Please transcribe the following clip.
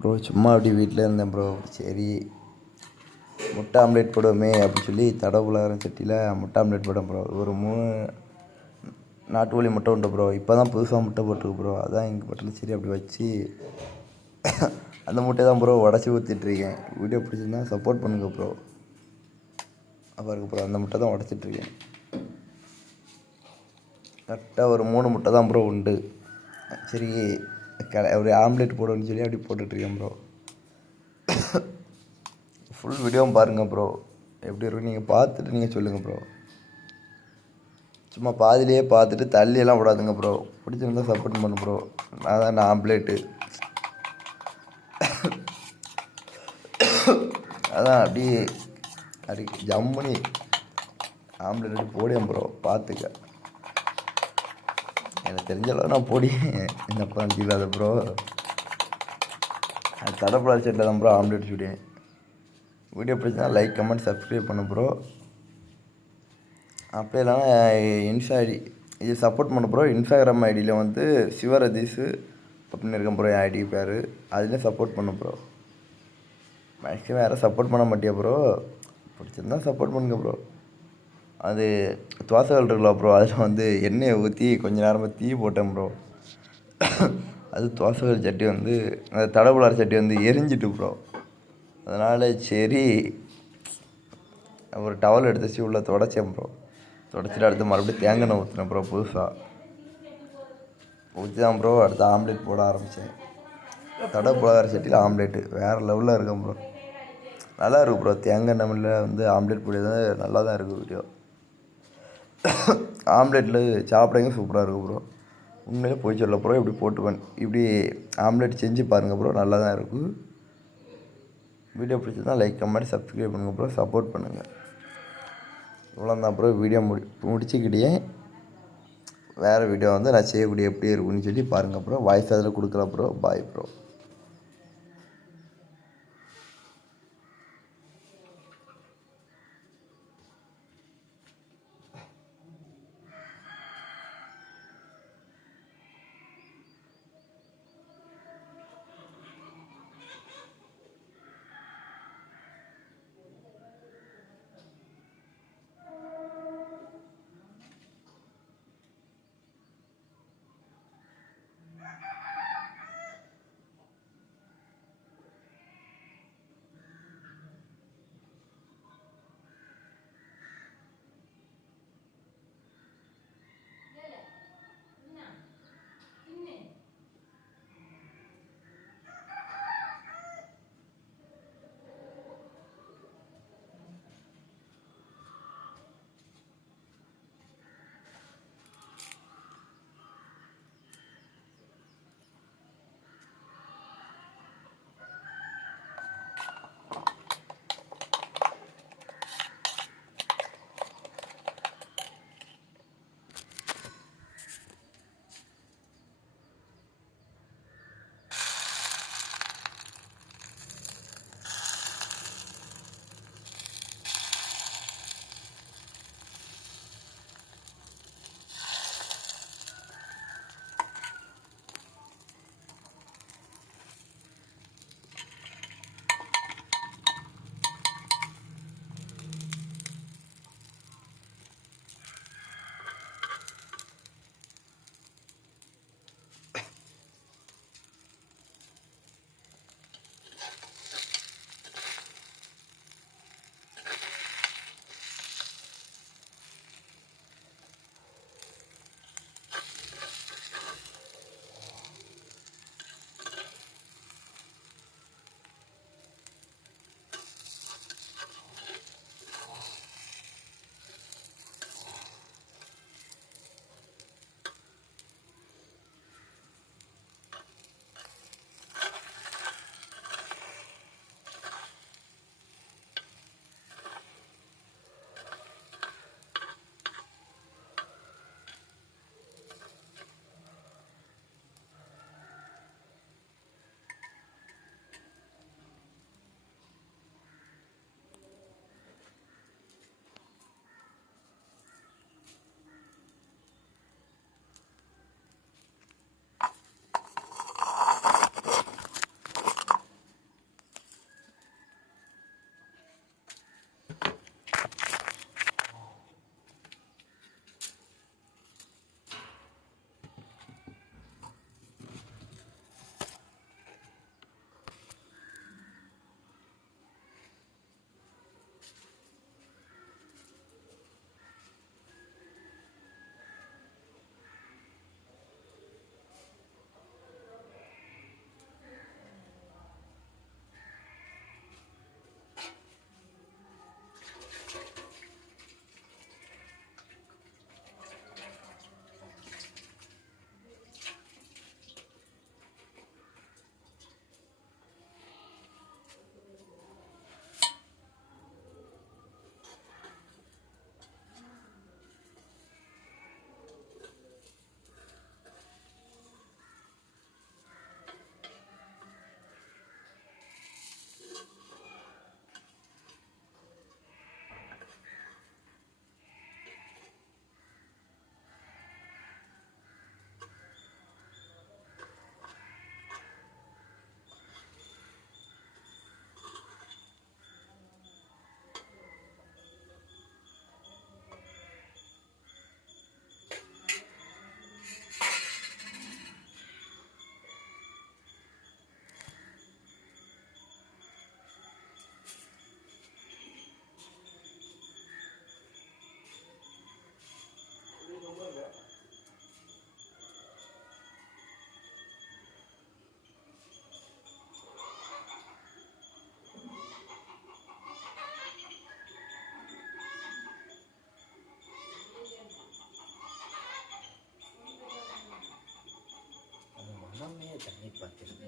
Bro சும்மா அப்படி வீட்டில் இருந்தேன் ப்ரோ. சரி முட்டை ஆம்லேட் போடுவோமே அப்படின்னு சொல்லி தடபுலாரம் சட்டியில் முட்டை ஆம்லேட் போட்டேன் ப்ரோ. ஒரு 3 நாட்டுக்கோழி முட்டை உண்டு ப்ரோ. இப்போ தான் புதுசாக முட்டை போட்டிருக்கு ப்ரோ. அதான் எங்கள் பட்டில் சரி அப்படி வச்சு அந்த முட்டையை தான் ப்ரோ உடச்சி ஊற்றிட்டுருக்கேன். வீடியோ பிடிச்சிருந்தா சப்போர்ட் பண்ணுங்கள் ப்ரோ. பாருங்க ப்ரோ, அந்த முட்டை தான் உடச்சிட்ருக்கேன். கரெக்டாக ஒரு 3 முட்டை தான் ப்ரோ உண்டு. சரி ஒரு ஆம்லேட் போடுன்னு சொல்லி அப்படி போட்டுட்ருக்கேன் ப்ரோ. ஃபுல் வீடியோவும் பாருங்கள் ப்ரோ. எப்படி இருக்கும் நீங்கள் பார்த்துட்டு நீங்கள் சொல்லுங்கள் ப்ரோ. சும்மா பாதிலேயே பார்த்துட்டு தள்ளியெல்லாம் விடாதுங்க ப்ரோ. பிடிச்சிருந்தா சப்போர்ட் பண்ணு ப்ரோ. நான் ஆம்லேட்டு அதான் அப்படியே அப்படி ஜம்முனி ஆம்லேட் எடுத்து போடேன் ப்ரோ. பார்த்துக்க, எனக்கு தெரிஞ்ச அளவு நான் போடி என்னப்பா நினைக்காத ப்ரோ. தடப்படாத செட்டில் தான் ப்ரோ ஆம்லேட் சுடுவேன். வீடியோ பிடிச்சா லைக் கமெண்ட் சப்ஸ்கிரைப் பண்ணு ப்ரோ. அப்படியே இல்லைனா இன்ஸ்டா ஐடி இது சப்போர்ட் பண்ண ப்ரோ. இன்ஸ்டாகிராம் ஐடியில் வந்து சிவரதீஷு அப்படின்னு இருக்கேன் ப்ரோ. என் ஐடி பேர் அதுலேயும் சப்போர்ட் பண்ணு ப்ரோ. மேக்ஸிமம் யாரும் சப்போர்ட் பண்ண மாட்டியா ப்ரோ. பிடிச்சிருந்தா சப்போர்ட் பண்ணுங்க ப்ரோ. அது தோசைகள் இருக்குல்ல ப்ரோ, அதில் வந்து எண்ணெயை ஊற்றி கொஞ்சம் நேரமாக தீ போட்டேன் ப்ரோ. அது தோசைகள் சட்டி வந்து அந்த தடபுலார் சட்டி வந்து எரிஞ்சிட்டு ப்ரோ. அதனால் சரி ஒரு டவல் எடுத்து உள்ளே தொடச்சேன் ப்ரோ. தொடச்சிட்டு அடுத்து மறுபடியும் தேங்காய் எண்ணெய் ஊற்றினேன் ப்ரோ. புதுசாக ஊற்றி தான் ப்ரோ அடுத்து ஆம்லேட் போட ஆரம்பித்தேன். தடபுலார் சட்டியில் ஆம்லேட்டு வேறு லெவலில் இருக்கும் ப்ரோ. நல்லா இருக்கும் ப்ரோ. தேங்காய் எண்ணெயில் வந்து ஆம்லேட் போடுறது நல்லா தான் இருக்குது வீடியோ. ஆம்லேட்டில் சாப்பிடங்க சூப்பராக இருக்கும் ப்ரோ. உண்மையிலே போய் சொல்ல ப்ரோ. இப்படி இப்படி ஆம்லேட் செஞ்சு பாருங்கள் ப்ரோ. நல்லா தான் இருக்கும். வீடியோ பிடிச்சதுனா லைக் கமெண்ட் சப்ஸ்கிரைப் பண்ணுங்கள் ப்ரோ. சப்போர்ட் பண்ணுங்கள். இவ்வளோ தான் ப்ரோ. வீடியோ முடிச்சுக்கிட்டே வேறு வீடியோ வந்து நான் செய்யக்கூடிய எப்படி இருக்குன்னு சொல்லி பாருங்கள் ப்ரோ. வாய்ஸ் அதில் கொடுக்குறேன் ப்ரோ. Bye bro. தண்ணீர் பாத்திரம்